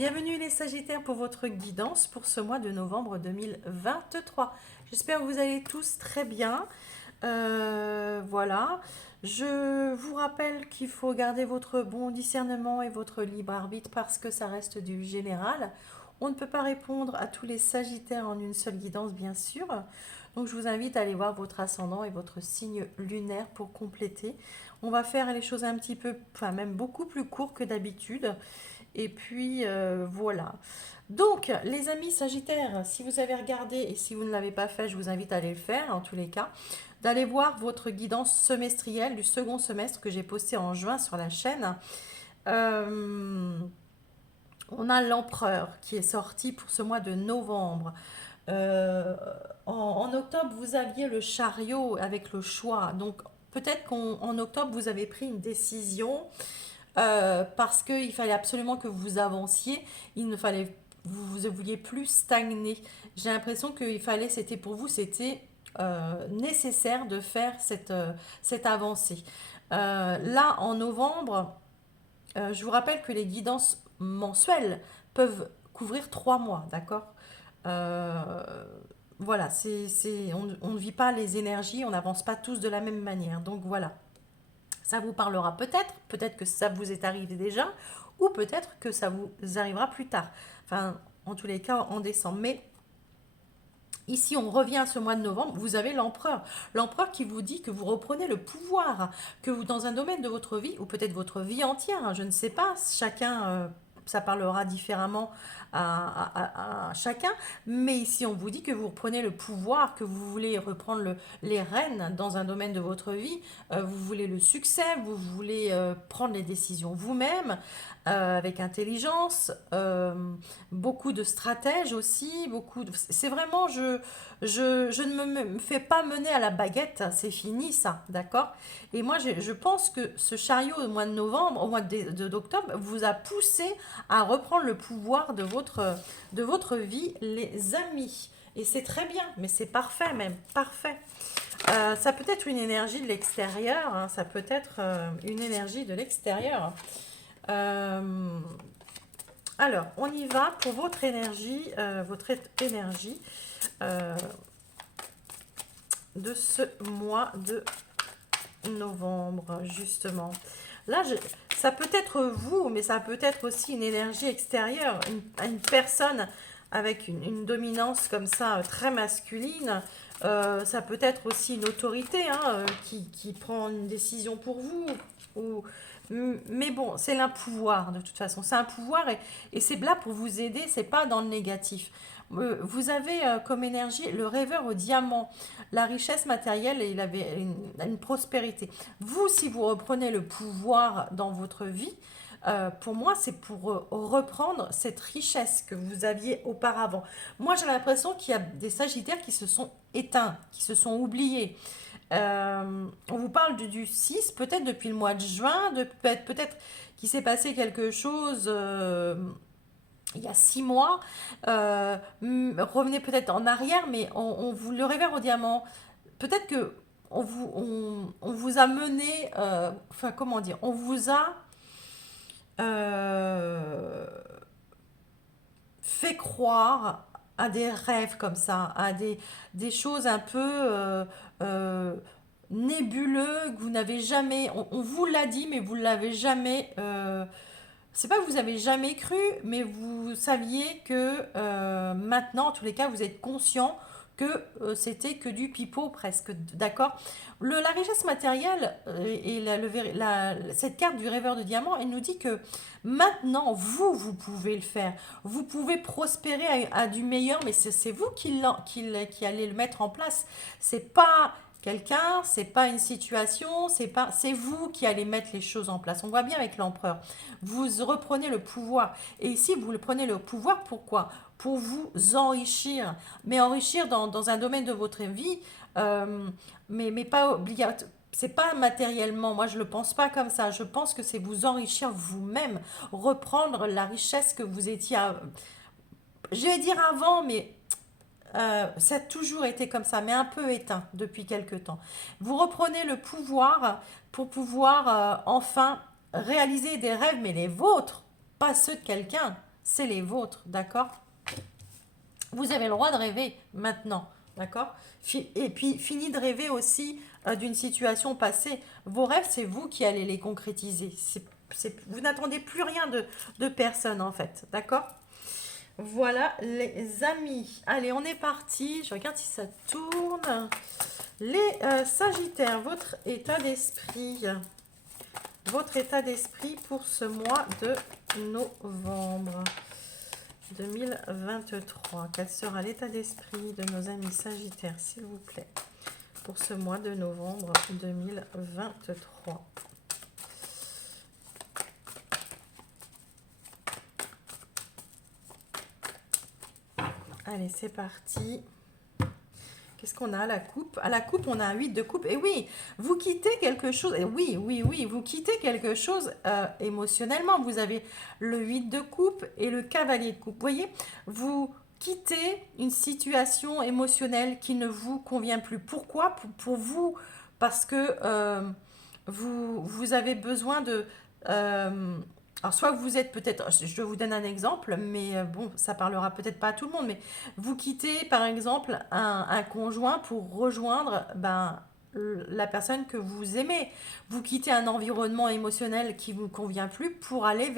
Bienvenue les Sagittaires pour votre guidance pour ce mois de novembre 2023. J'espère que vous allez tous très bien. Voilà. Je vous rappelle qu'il faut garder votre bon discernement et votre libre arbitre parce que ça reste du général. On ne peut pas répondre à tous les Sagittaires en une seule guidance, bien sûr. Donc je vous invite à aller voir votre ascendant et votre signe lunaire pour compléter. On va faire les choses un petit peu, enfin même beaucoup plus court que d'habitude. Et puis voilà. Donc, les amis Sagittaires, si vous avez regardé et si vous ne l'avez pas fait, je vous invite à aller le faire en tous les cas, d'aller voir votre guidance semestrielle du second semestre que j'ai posté en juin sur la chaîne. Euh, on a l'empereur qui est sorti pour ce mois de novembre. En octobre, vous aviez le chariot avec le choix. Donc, peut-être qu'en octobre, vous avez pris une décision parce qu'il fallait absolument que vous avanciez. Il ne fallait, vous ne vouliez plus stagner. J'ai l'impression qu'il fallait, c'était pour vous, c'était nécessaire de faire cette avancée. Là, en novembre, je vous rappelle que les guidances mensuelles peuvent couvrir 3 mois, d'accord. Euh, voilà, on ne vit pas les énergies, on n'avance pas tous de la même manière. Donc voilà. Ça vous parlera peut-être, peut-être que ça vous est arrivé déjà, ou peut-être que ça vous arrivera plus tard. Enfin, en tous les cas, en décembre. Mais ici, on revient à ce mois de novembre, vous avez l'empereur. L'empereur qui vous dit que vous reprenez le pouvoir, que vous, dans un domaine de votre vie, ou peut-être votre vie entière, hein, je ne sais pas, chacun, ça parlera différemment à chacun, mais ici, on vous dit que vous reprenez le pouvoir, que vous voulez reprendre les rênes dans un domaine de votre vie, vous voulez le succès, vous voulez prendre les décisions vous-même, avec intelligence, beaucoup de stratèges aussi, c'est vraiment, je ne me fais pas mener à la baguette, c'est fini ça, d'accord. Et moi, je pense que ce chariot au mois de novembre, au mois d'octobre, vous a poussé à reprendre le pouvoir de votre vie, les amis. Et c'est très bien, mais c'est parfait même, parfait. Ça peut être une énergie de l'extérieur, hein, ça peut être une énergie de l'extérieur. Euh, alors, on y va pour votre énergie euh, de ce mois de novembre, justement. Là, ça peut être vous, mais ça peut être aussi une énergie extérieure, une personne avec une dominance comme ça, très masculine. Ça peut être aussi une autorité hein, qui prend une décision pour vous. Ou, mais bon, c'est un pouvoir de toute façon. C'est un pouvoir et c'est là pour vous aider, c'est pas dans le négatif. Vous avez comme énergie le rêveur au diamant, la richesse matérielle et il avait une prospérité. Vous, si vous reprenez le pouvoir dans votre vie, pour moi, c'est pour reprendre cette richesse que vous aviez auparavant. Moi, j'ai l'impression qu'il y a des Sagittaires qui se sont éteints, qui se sont oubliés. On vous parle du 6, peut-être depuis le mois de juin, peut-être qu'il s'est passé quelque chose il y a 6 mois. Revenez peut-être en arrière, mais on vous le révèle au diamant. Peut-être que on vous a mené, enfin comment dire, on vous a euh, fait croire à des rêves comme ça, à des choses un peu euh, nébuleux que vous n'avez jamais. On vous l'a dit, mais vous ne l'avez jamais. C'est pas que vous avez jamais cru, mais vous saviez que maintenant, en tous les cas, vous êtes conscient que c'était que du pipeau presque, d'accord. La richesse matérielle et cette carte du rêveur de diamant, elle nous dit que maintenant, vous pouvez le faire. Vous pouvez prospérer à du meilleur, mais c'est vous qui allez le mettre en place. C'est pas quelqu'un, c'est pas une situation, c'est vous qui allez mettre les choses en place. On voit bien avec l'empereur. Vous reprenez le pouvoir. Et ici, vous le prenez le pouvoir, pourquoi? Pour vous enrichir. Mais enrichir dans un domaine de votre vie, euh, mais pas obligatoire. C'est pas matériellement, moi je le pense pas comme ça. Je pense que c'est vous enrichir vous-même, reprendre la richesse que vous étiez, je vais dire avant, mais ça a toujours été comme ça, mais un peu éteint depuis quelque temps. Vous reprenez le pouvoir pour pouvoir enfin réaliser des rêves, mais les vôtres, pas ceux de quelqu'un. c'est les vôtres, d'accord? Vous avez le droit de rêver maintenant, d'accord? Et puis, fini de rêver aussi d'une situation passée. Vos rêves, c'est vous qui allez les concrétiser. Vous n'attendez plus rien de personne, en fait, d'accord? Voilà, les amis. Allez, on est parti. Je regarde si ça tourne. Les Sagittaires, votre état d'esprit. Votre état d'esprit pour ce mois de novembre 2023. Quel sera l'état d'esprit de nos amis Sagittaires, s'il vous plaît, pour ce mois de novembre 2023? Allez, c'est parti. Qu'est-ce qu'on a à la coupe? À la coupe, on a un 8 de coupe. Et oui, vous quittez quelque chose. Et oui, oui, oui, vous quittez quelque chose émotionnellement. Vous avez le 8 de coupe et le cavalier de coupe. Vous voyez, vous quittez une situation émotionnelle qui ne vous convient plus. Pourquoi? Pour vous, parce que vous avez besoin de... alors, soit vous êtes peut-être, je vous donne un exemple, mais bon, ça parlera peut-être pas à tout le monde, mais vous quittez par exemple un conjoint pour rejoindre la personne que vous aimez. Vous quittez un environnement émotionnel qui vous convient plus pour aller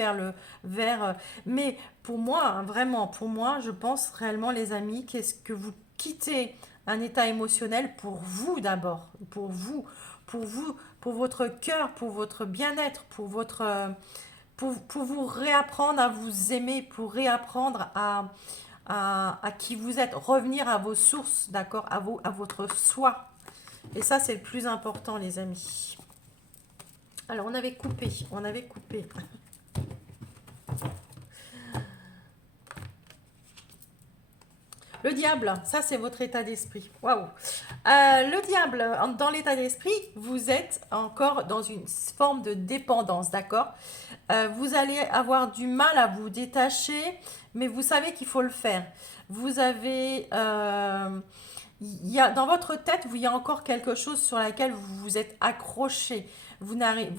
mais pour moi, hein, vraiment, pour moi, je pense réellement, les amis, qu'est-ce que vous quittez un état émotionnel pour vous d'abord, pour vous, pour votre cœur, pour votre bien-être, pour vous réapprendre à vous aimer, pour réapprendre à qui vous êtes, revenir à vos sources, d'accord, à votre soi. Et ça, c'est le plus important, les amis. Alors, on avait coupé. Le diable, ça c'est votre état d'esprit. Waouh. Le diable, dans l'état d'esprit, vous êtes encore dans une forme de dépendance, d'accord? Vous allez avoir du mal à vous détacher, mais vous savez qu'il faut le faire. Vous avez, dans votre tête, il y a encore quelque chose sur laquelle vous vous êtes accroché. Vous allez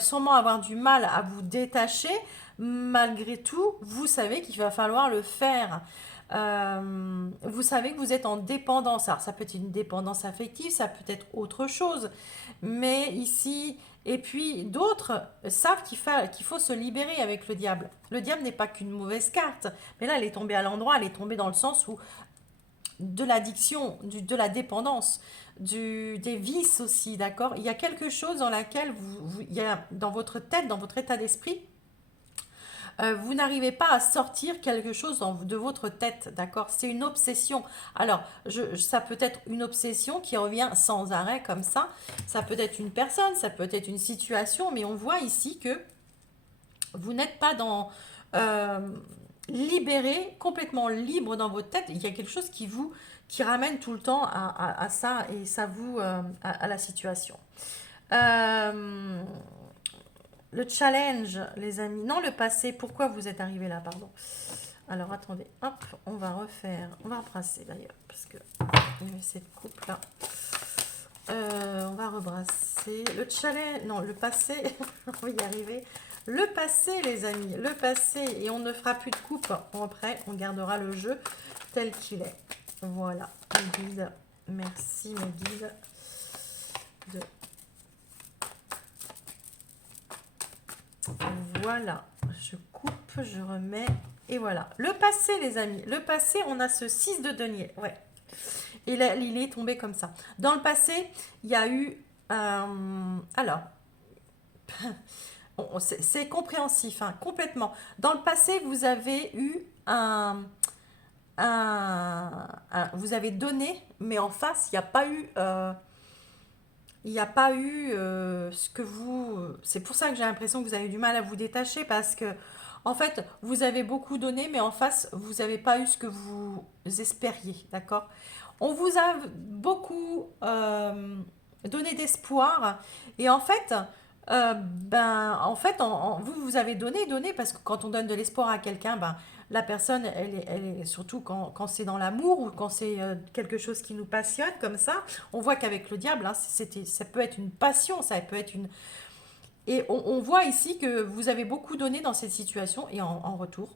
sûrement avoir du mal à vous détacher. Malgré tout, vous savez qu'il va falloir le faire. Vous savez que vous êtes en dépendance. Alors, ça peut être une dépendance affective, ça peut être autre chose. Mais ici, et puis d'autres savent qu'il faut se libérer avec le diable. Le diable n'est pas qu'une mauvaise carte. Mais là, elle est tombée à l'endroit, elle est tombée dans le sens où de l'addiction, de la dépendance, des vices aussi, d'accord? Il y a quelque chose dans laquelle il y a dans votre tête, dans votre état d'esprit, vous n'arrivez pas à sortir quelque chose de votre tête, d'accord? C'est une obsession. Alors, ça peut être une obsession qui revient sans arrêt comme ça. Ça peut être une personne, ça peut être une situation, mais on voit ici que vous n'êtes pas euh, libéré, complètement libre dans votre tête. Il y a quelque chose qui ramène tout le temps à ça et ça vous à la situation. Euh, le challenge, les amis. Non, le passé. Pourquoi vous êtes arrivé là, pardon. Alors, attendez. Hop, on va rebrasser d'ailleurs. Parce que il y avait cette coupe-là. On va rebrasser. Le challenge, non, le passé. On va y arriver. Le passé, les amis. Le passé. Et on ne fera plus de coupe. Après, on gardera le jeu tel qu'il est. Voilà. Mes guides. Merci, mes guides. Voilà, je coupe, je remets, et voilà. Le passé, les amis, le passé, on a ce 6 de denier, ouais. Et là, il est tombé comme ça. Dans le passé, il y a eu... alors, c'est compréhensif, hein, complètement. Dans le passé, vous avez eu vous avez donné, mais en face, il n'y a pas eu... il n'y a pas eu ce que vous... C'est pour ça que j'ai l'impression que vous avez du mal à vous détacher parce que, en fait, vous avez beaucoup donné, mais en face, vous n'avez pas eu ce que vous espériez, d'accord? On vous a beaucoup donné d'espoir et vous avez donné parce que quand on donne de l'espoir à quelqu'un, la personne, surtout quand c'est dans l'amour ou quand c'est quelque chose qui nous passionne comme ça, on voit qu'avec le diable, hein, ça peut être une passion, ça peut être Et on voit ici que vous avez beaucoup donné dans cette situation et en retour.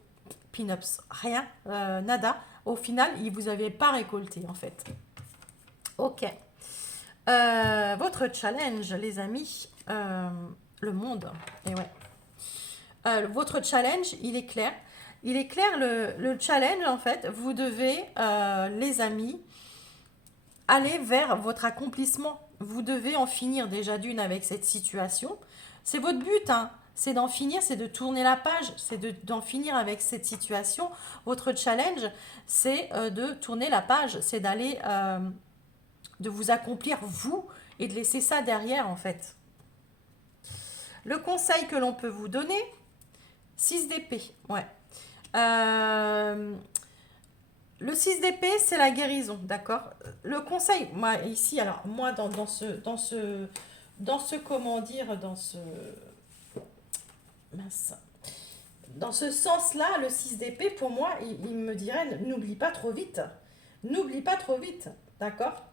peanuts, rien, nada. Au final, vous n'avez pas récolté en fait. Ok. Votre challenge, les amis, le monde. Et ouais. Votre challenge, il est clair. Il est clair, le challenge, en fait, vous devez, les amis, aller vers votre accomplissement. Vous devez en finir déjà d'une avec cette situation. C'est votre but, hein. C'est d'en finir, c'est de tourner la page, c'est d'en finir avec cette situation. Votre challenge, c'est de tourner la page, c'est d'aller, de vous accomplir vous et de laisser ça derrière, en fait. Le conseil que l'on peut vous donner, 6 d'épée, ouais. Euh, le 6 d'épée, c'est la guérison, d'accord? Le conseil, moi, ici, alors, moi, dans ce, comment dire, mince, dans ce sens-là, le 6 d'épée, pour moi, il me dirait, n'oublie pas trop vite. N'oublie pas trop vite, d'accord?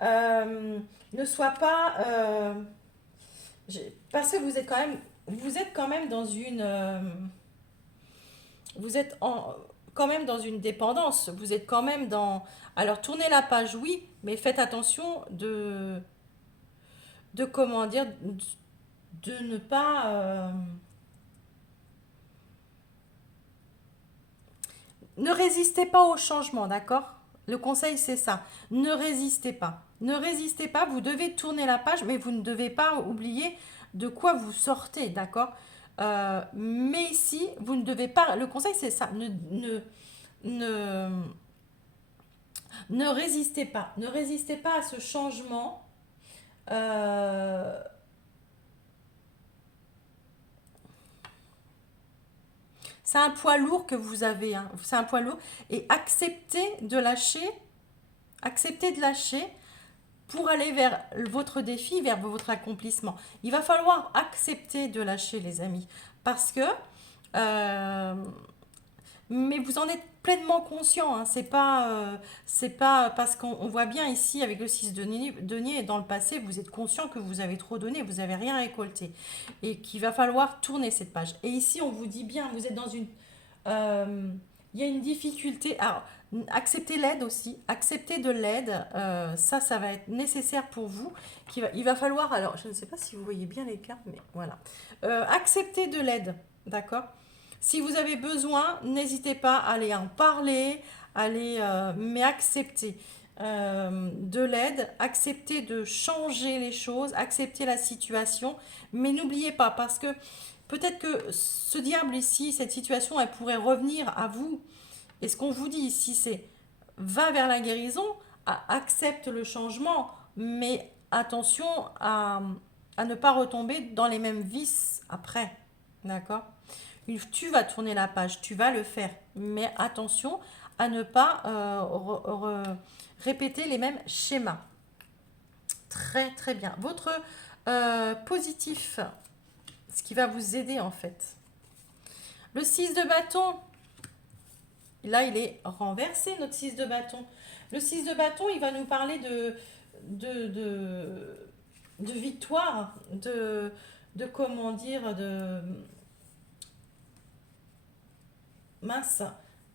Ne sois pas... parce que vous êtes quand même dans une... vous êtes quand même dans une dépendance. Vous êtes quand même dans... Alors, tournez la page, oui, mais faites attention de comment dire, de ne pas... ne résistez pas au changement, d'accord? Le conseil, c'est ça. Ne résistez pas. Ne résistez pas, vous devez tourner la page, mais vous ne devez pas oublier de quoi vous sortez, d'accord? Mais ici, vous ne devez pas... Le conseil, c'est ça. Ne, ne résistez pas. Ne résistez pas à ce changement. Euh, c'est un poids lourd que vous avez, hein. C'est un poids lourd. Et acceptez de lâcher pour aller vers votre défi, vers votre accomplissement. Il va falloir accepter de lâcher, les amis. Parce que euh, mais vous en êtes pleinement conscient, hein. C'est pas parce qu'on voit bien ici avec le 6 de denier, dans le passé, vous êtes conscient que vous avez trop donné, vous n'avez rien récolté et qu'il va falloir tourner cette page. Et ici, on vous dit bien, vous êtes dans une... il y a une difficulté. Alors, acceptez l'aide aussi, acceptez de l'aide, ça va être nécessaire pour vous. Il va falloir, alors je ne sais pas si vous voyez bien les cartes, mais voilà. Acceptez de l'aide, d'accord? Si vous avez besoin, n'hésitez pas à aller en parler, mais accepter de l'aide, accepter de changer les choses, accepter la situation, mais n'oubliez pas, parce que peut-être que ce diable ici, cette situation, elle pourrait revenir à vous. Et ce qu'on vous dit ici, c'est va vers la guérison, accepte le changement, mais attention à ne pas retomber dans les mêmes vices après. D'accord? Tu vas tourner la page, tu vas le faire, mais attention à ne pas répéter les mêmes schémas. Très très bien. Votre positif, ce qui va vous aider en fait. Le 6 de bâton, là il est renversé notre 6 de bâton. Le 6 de bâton, il va nous parler de, de, de victoire, de comment dire, de... Mince,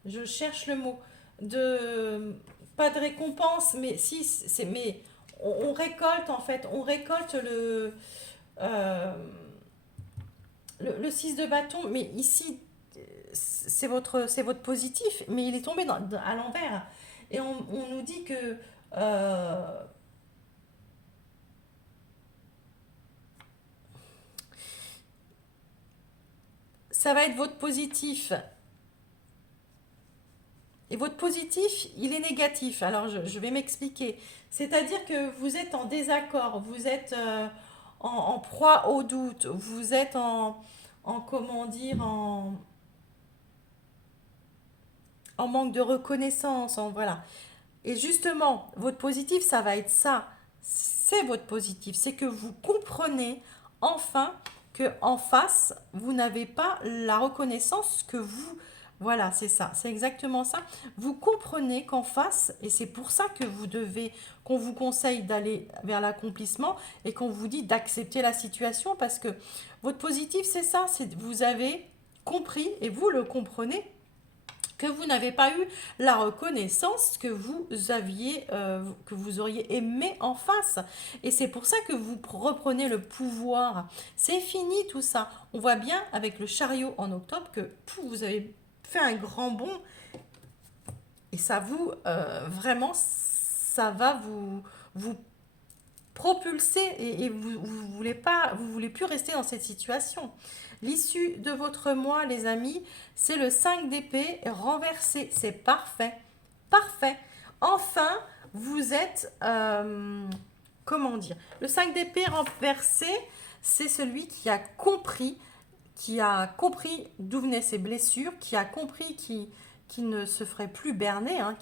je cherche le mot. De... Pas de récompense, mais si, c'est... Mais on récolte en fait, on récolte euh, le 6 de bâton, mais ici, c'est votre positif, mais il est tombé à l'envers. Et on nous dit que ça va être votre positif. Et votre positif, il est négatif. Alors, je vais m'expliquer. C'est-à-dire que vous êtes en désaccord, vous êtes en proie au doute, vous êtes comment dire, en manque de reconnaissance, voilà. Et justement, votre positif, ça va être ça. C'est votre positif. C'est que vous comprenez enfin que en face, vous n'avez pas la reconnaissance que vous... Voilà, c'est ça. C'est exactement ça. Vous comprenez qu'en face, et c'est pour ça que vous devez, qu'on vous conseille d'aller vers l'accomplissement et qu'on vous dit d'accepter la situation parce que votre positif, c'est ça. C'est vous avez compris et vous le comprenez que vous n'avez pas eu la reconnaissance que vous auriez aimé en face. Et c'est pour ça que vous reprenez le pouvoir. C'est fini tout ça. On voit bien avec le chariot en octobre que vous avez fait un grand bond et ça vous, vraiment, ça va vous propulser et vous voulez pas, vous voulez plus rester dans cette situation. L'issue de votre mois, les amis, c'est le 5 d'épée renversé. C'est parfait. Parfait. Enfin, vous êtes, comment dire, le 5 d'épée renversé, c'est celui qui a compris d'où venaient ses blessures, qui a compris qui ne se ferait plus berner, hein,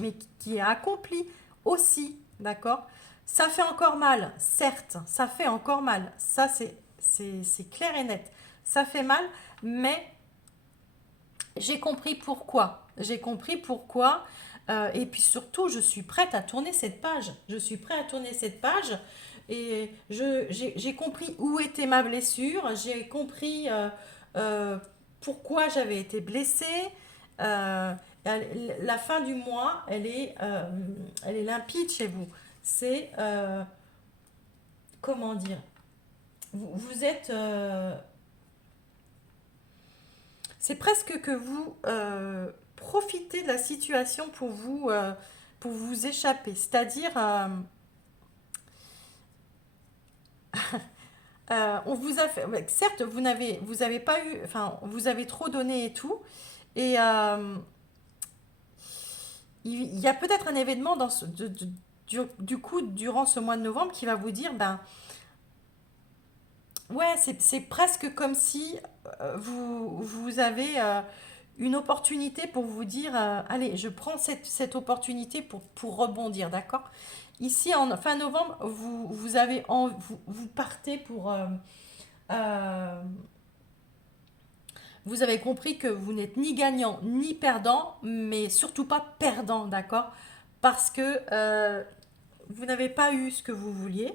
mais qui a accompli aussi, d'accord? Ça fait encore mal, certes, ça fait encore mal. Ça, c'est clair et net. Ça fait mal, mais j'ai compris pourquoi. J'ai compris pourquoi. Et puis surtout, je suis prête à tourner cette page. Je suis prête à tourner cette page. Et j'ai compris où était ma blessure. J'ai compris euh, pourquoi j'avais été blessée. Euh, la fin du mois, elle est limpide chez vous. C'est, comment dire, vous êtes, c'est presque que vous profitez de la situation pour vous échapper. C'est-à-dire, on vous a fait, ouais, certes, vous avez pas eu, enfin, vous avez trop donné et tout, et il y a peut-être un événement du coup, durant ce mois de novembre qui va vous dire, ben, ouais, c'est presque comme si vous avez une opportunité pour vous dire, allez, je prends cette opportunité pour rebondir, d'accord? Ici, en fin novembre, vous partez euh, vous avez compris que vous n'êtes ni gagnant ni perdant, mais surtout pas perdant, d'accord? Parce que vous n'avez pas eu ce que vous vouliez,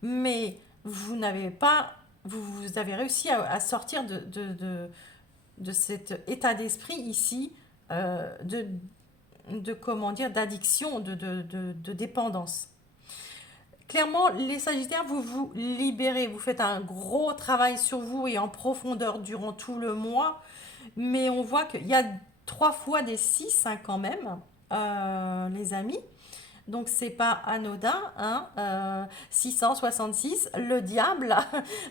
mais vous n'avez pas, vous avez réussi à sortir de cet état d'esprit ici, euh, de, comment dire, d'addiction, de dépendance. Clairement, les Sagittaires, vous vous libérez, vous faites un gros travail sur vous et en profondeur durant tout le mois, mais on voit qu'il y a 3 fois des 6 hein, quand même, les amis. Donc c'est pas anodin, hein, 666, le diable.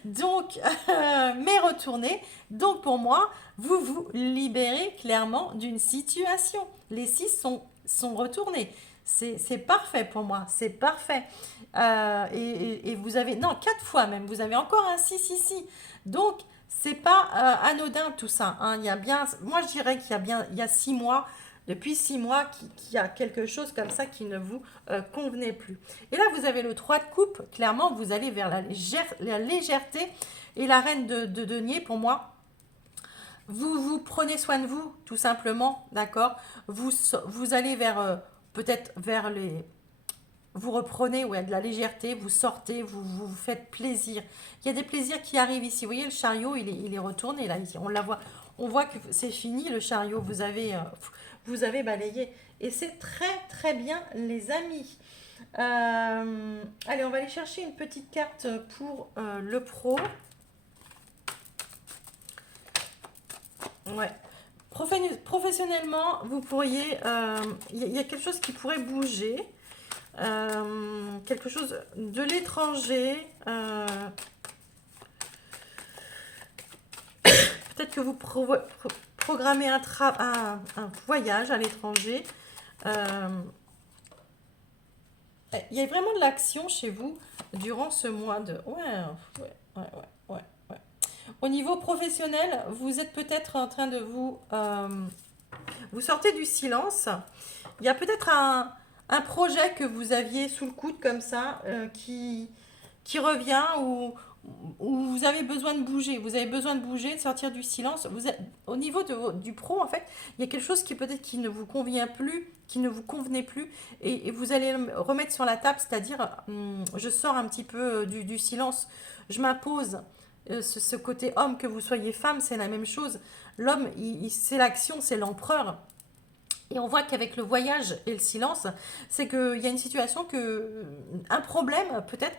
Donc, mais retournez. Donc pour moi, vous vous libérez clairement d'une situation. Les 6 sont retournés. C'est parfait pour moi, c'est parfait. Et vous avez, non, 4 fois même, vous avez encore un 6 ici. Donc, c'est pas anodin tout ça, hein. Il y a bien, moi je dirais qu'il y a bien, il y a 6 mois, depuis 6 mois, qu'il y a quelque chose comme ça qui ne vous convenait plus. Et là, vous avez le 3 de coupe, clairement, vous allez vers la légèreté et la reine de denier, pour moi. Vous prenez soin de vous, tout simplement, d'accord? Vous allez vers, peut-être vers les, vous reprenez ouais, de la légèreté, vous sortez, vous faites plaisir. Il y a des plaisirs qui arrivent ici. Vous voyez, le chariot, il est retourné là. Ici. On la voit, on voit que c'est fini le chariot. Vous avez balayé. Et c'est très très bien, les amis. Allez, on va aller chercher une petite carte pour le pro. Ouais. Professionnellement, vous pourriez. Il y a quelque chose qui pourrait bouger. Quelque chose de l'étranger. Peut-être que vous programmez un voyage à l'étranger. Il y a vraiment de l'action chez vous durant ce mois de... Ouais. Au niveau professionnel, vous êtes peut-être en train de vous sortez du silence. Il y a peut-être un projet que vous aviez sous le coude comme ça qui revient ou vous avez besoin de bouger. Vous avez besoin de bouger, de sortir du silence. Au niveau du pro, en fait, il y a quelque chose qui peut-être qui ne vous convient plus, qui ne vous convenait plus et vous allez le remettre sur la table, c'est-à-dire je sors un petit peu du silence, je m'impose. Ce côté homme, que vous soyez femme, c'est la même chose. L'homme, c'est l'action, c'est l'empereur. Et on voit qu'avec le voyage et le silence, c'est qu'il y a une situation un problème peut-être,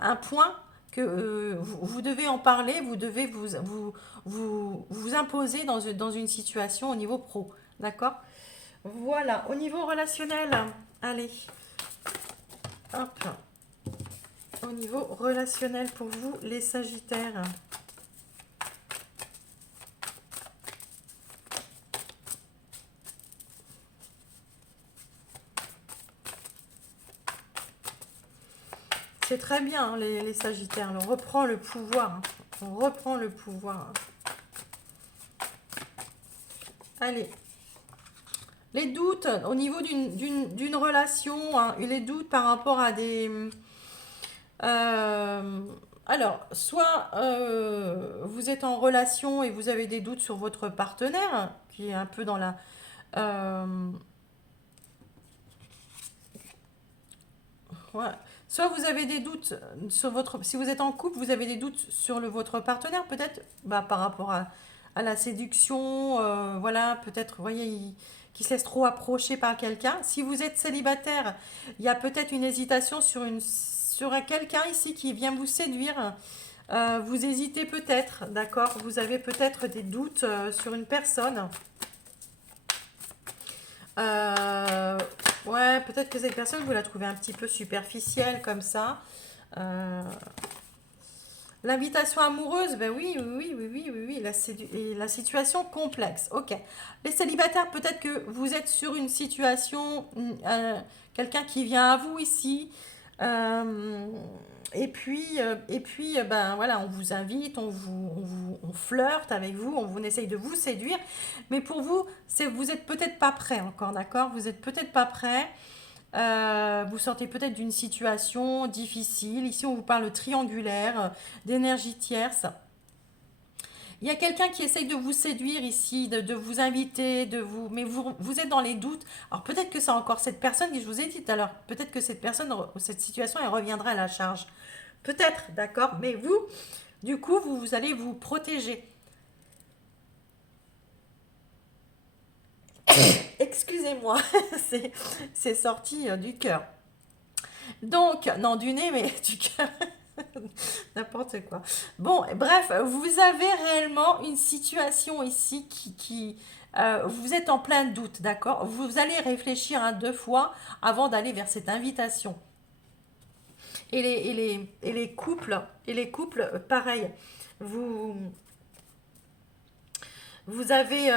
un point que vous devez en parler, vous devez vous imposer dans une situation au niveau pro. D'accord? Voilà, au niveau relationnel, allez, hop, au niveau relationnel pour vous, les Sagittaires. C'est très bien, hein, les Sagittaires. On reprend le pouvoir, hein. On reprend le pouvoir. Allez. Les doutes au niveau d'une relation, hein, et les doutes par rapport à des... euh, alors, soit vous êtes en relation et vous avez des doutes sur votre partenaire, qui est un peu dans la... euh, ouais. Soit vous avez des doutes sur votre... Si vous êtes en couple, vous avez des doutes sur votre partenaire, peut-être bah, par rapport à la séduction, voilà, peut-être, vous voyez, qui se laisse trop approcher par quelqu'un. Si vous êtes célibataire, il y a peut-être une hésitation sur quelqu'un ici qui vient vous séduire. Vous hésitez peut-être, d'accord? Vous avez peut-être des doutes sur une personne. Euh, ouais, peut-être que cette personne, vous la trouvez un petit peu superficielle comme ça. Euh, L'invitation amoureuse, ben oui, oui, oui, oui, oui, oui, et la situation complexe. Ok. Les célibataires, peut-être que vous êtes sur une situation, quelqu'un qui vient à vous ici, euh, ben voilà, on vous invite, on flirte avec vous, on essaye de vous séduire, mais pour vous, vous êtes peut-être pas prêt encore, d'accord? Vous êtes peut-être pas prêt. Vous sortez peut-être d'une situation difficile. Ici, on vous parle triangulaire, d'énergie tierce. Il y a quelqu'un qui essaye de vous séduire ici, de vous inviter, mais vous êtes dans les doutes. Alors peut-être que c'est encore cette personne que je vous ai dit tout à l'heure. Peut-être que cette personne, cette situation, elle reviendra à la charge. Peut-être, d'accord. Mais vous, du coup, vous allez vous protéger. Excusez-moi, c'est sorti du cœur. Donc, non, du nez, mais du cœur. N'importe quoi. Bon, bref, vous avez réellement une situation ici vous êtes en plein doute, d'accord? Vous allez réfléchir à deux fois avant d'aller vers cette invitation. Et les couples, pareil. Vous, vous avez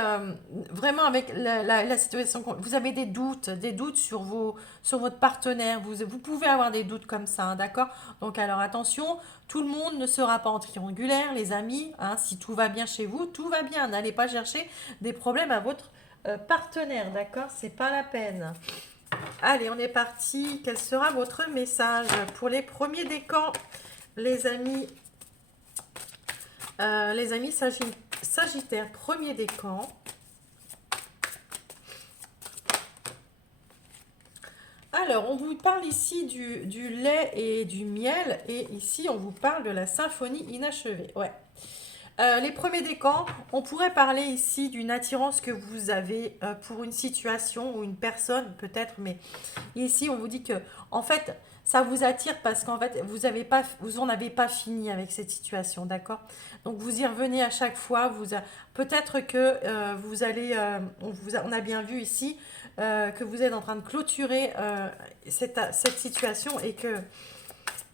vraiment avec la situation, vous avez des doutes sur votre partenaire. Vous pouvez avoir des doutes comme ça, hein, d'accord? Donc alors attention, tout le monde ne sera pas en triangulaire, les amis. Hein, si tout va bien chez vous, tout va bien. N'allez pas chercher des problèmes à votre partenaire, d'accord? C'est pas la peine. Allez, on est parti. Quel sera votre message pour les premiers décans, les amis? Les amis Sagittaire, premier décan. Alors, on vous parle ici du lait et du miel, et ici, on vous parle de la symphonie inachevée. Ouais. Les premiers décans, on pourrait parler ici d'une attirance que vous avez pour une situation ou une personne, peut-être, mais ici, on vous dit que, en fait, ça vous attire parce qu'en fait, vous en avez pas fini avec cette situation, d'accord? Donc, vous y revenez à chaque fois. Peut-être que vous allez, on a bien vu ici que vous êtes en train de clôturer cette situation et que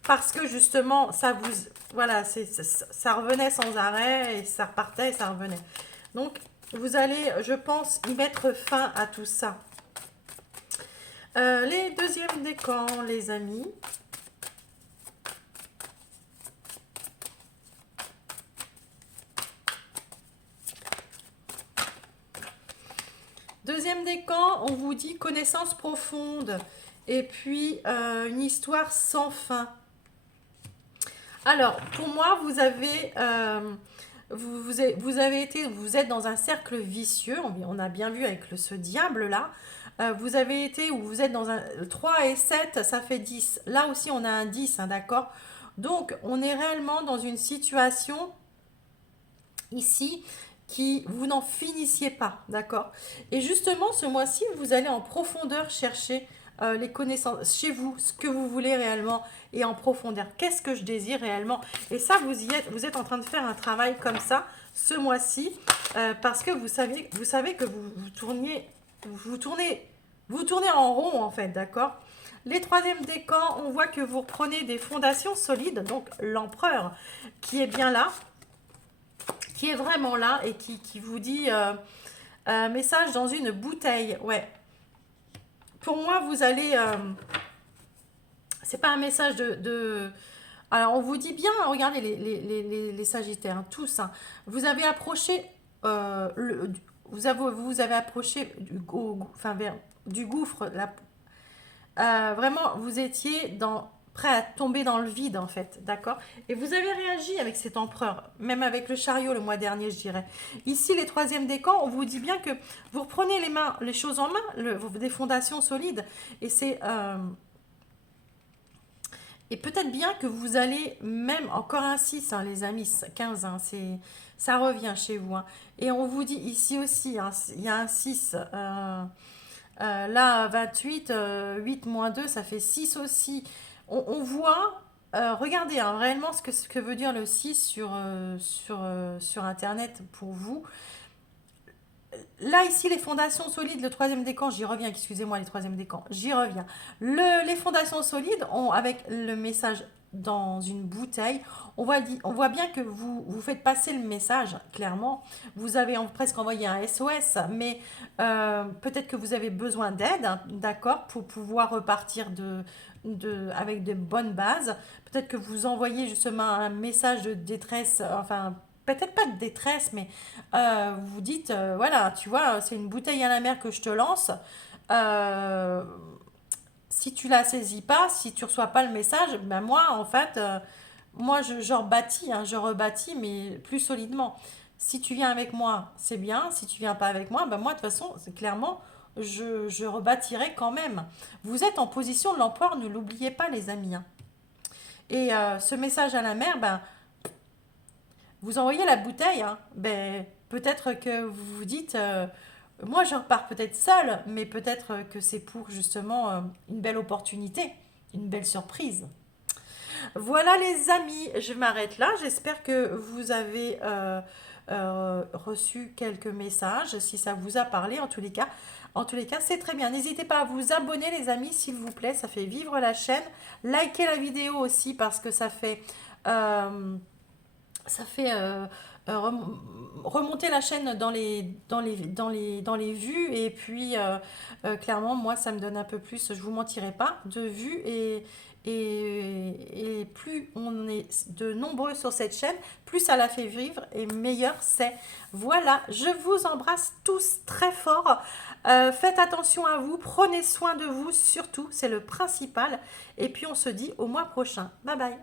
parce que justement, voilà, ça revenait sans arrêt et ça repartait et ça revenait. Donc, vous allez, je pense, y mettre fin à tout ça. Les deuxièmes décans, les amis. Deuxième décan, on vous dit connaissance profonde et puis une histoire sans fin. Alors, pour moi, vous êtes dans un cercle vicieux. On a bien vu avec ce diable-là. Vous avez été, ou vous êtes dans un 3 et 7, ça fait 10. Là aussi, on a un 10, hein, d'accord? Donc, on est réellement dans une situation ici qui vous n'en finissiez pas, d'accord? Et justement, ce mois-ci, vous allez en profondeur chercher les connaissances chez vous, ce que vous voulez réellement, et en profondeur. Qu'est-ce que je désire réellement? Et ça, vous êtes en train de faire un travail comme ça ce mois-ci, parce que vous savez que vous tournez, vous tournez en rond en fait, d'accord? Les troisièmes décans, on voit que vous reprenez des fondations solides, donc l'empereur qui est bien là, qui est vraiment là et qui vous dit message dans une bouteille. Ouais. Pour moi, vous allez. C'est pas un message Alors, on vous dit bien, regardez les Sagittaires, hein, tous. Hein. Vous avez approché. Vous avez approché enfin, du gouffre. Vraiment, vous étiez prêt à tomber dans le vide, en fait. D'accord? Et vous avez réagi avec cet empereur, même avec le chariot le mois dernier, je dirais. Ici, les troisièmes décans, on vous dit bien que vous reprenez les choses en main, des fondations solides. Et c'est. Et peut-être bien que vous allez même encore un 6, hein, les amis, 15, hein, ça revient chez vous. Hein. Et on vous dit ici aussi, hein, il y a un 6. Là, 28, 8 moins 2, ça fait 6 aussi. On voit, regardez hein, réellement ce que veut dire le 6 sur Internet pour vous. Là, ici, les fondations solides, le troisième décan, j'y reviens, excusez-moi, les troisièmes décans, j'y reviens. Les fondations solides, avec le message dans une bouteille, on voit bien que vous faites passer le message, clairement. Vous avez presque envoyé un SOS, mais peut-être que vous avez besoin d'aide, hein, d'accord, pour pouvoir repartir avec de bonnes bases. Peut-être que vous envoyez justement un message de détresse, enfin, peut-être pas de détresse, mais vous dites, voilà, tu vois, c'est une bouteille à la mer que je te lance. Euh, Si tu la saisis pas, si tu reçois pas le message, ben moi, en fait, moi, je rebâtis, hein, je rebâtis, mais plus solidement. Si tu viens avec moi, c'est bien. Si tu viens pas avec moi, ben moi, de toute façon, c'est clairement, je rebâtirai quand même. Vous êtes en position de l'empereur, ne l'oubliez pas, les amis. Hein. Et ce message à la mer, ben, vous envoyez la bouteille, hein, ben, peut-être que vous vous dites, moi je repars peut-être seule, mais peut-être que c'est pour justement une belle opportunité, une belle surprise. Voilà les amis, je m'arrête là. J'espère que vous avez reçu quelques messages, si ça vous a parlé en tous les cas. En tous les cas, c'est très bien. N'hésitez pas à vous abonner les amis, s'il vous plaît, ça fait vivre la chaîne. Likez la vidéo aussi parce que euh, ça fait remonter la chaîne dans les vues et puis clairement moi ça me donne un peu plus, je vous mentirai pas, de vues et plus on est de nombreux sur cette chaîne, plus ça la fait vivre et meilleur c'est. Voilà, je vous embrasse tous très fort. Faites attention à vous, prenez soin de vous surtout, c'est le principal. Et puis on se dit au mois prochain. Bye bye.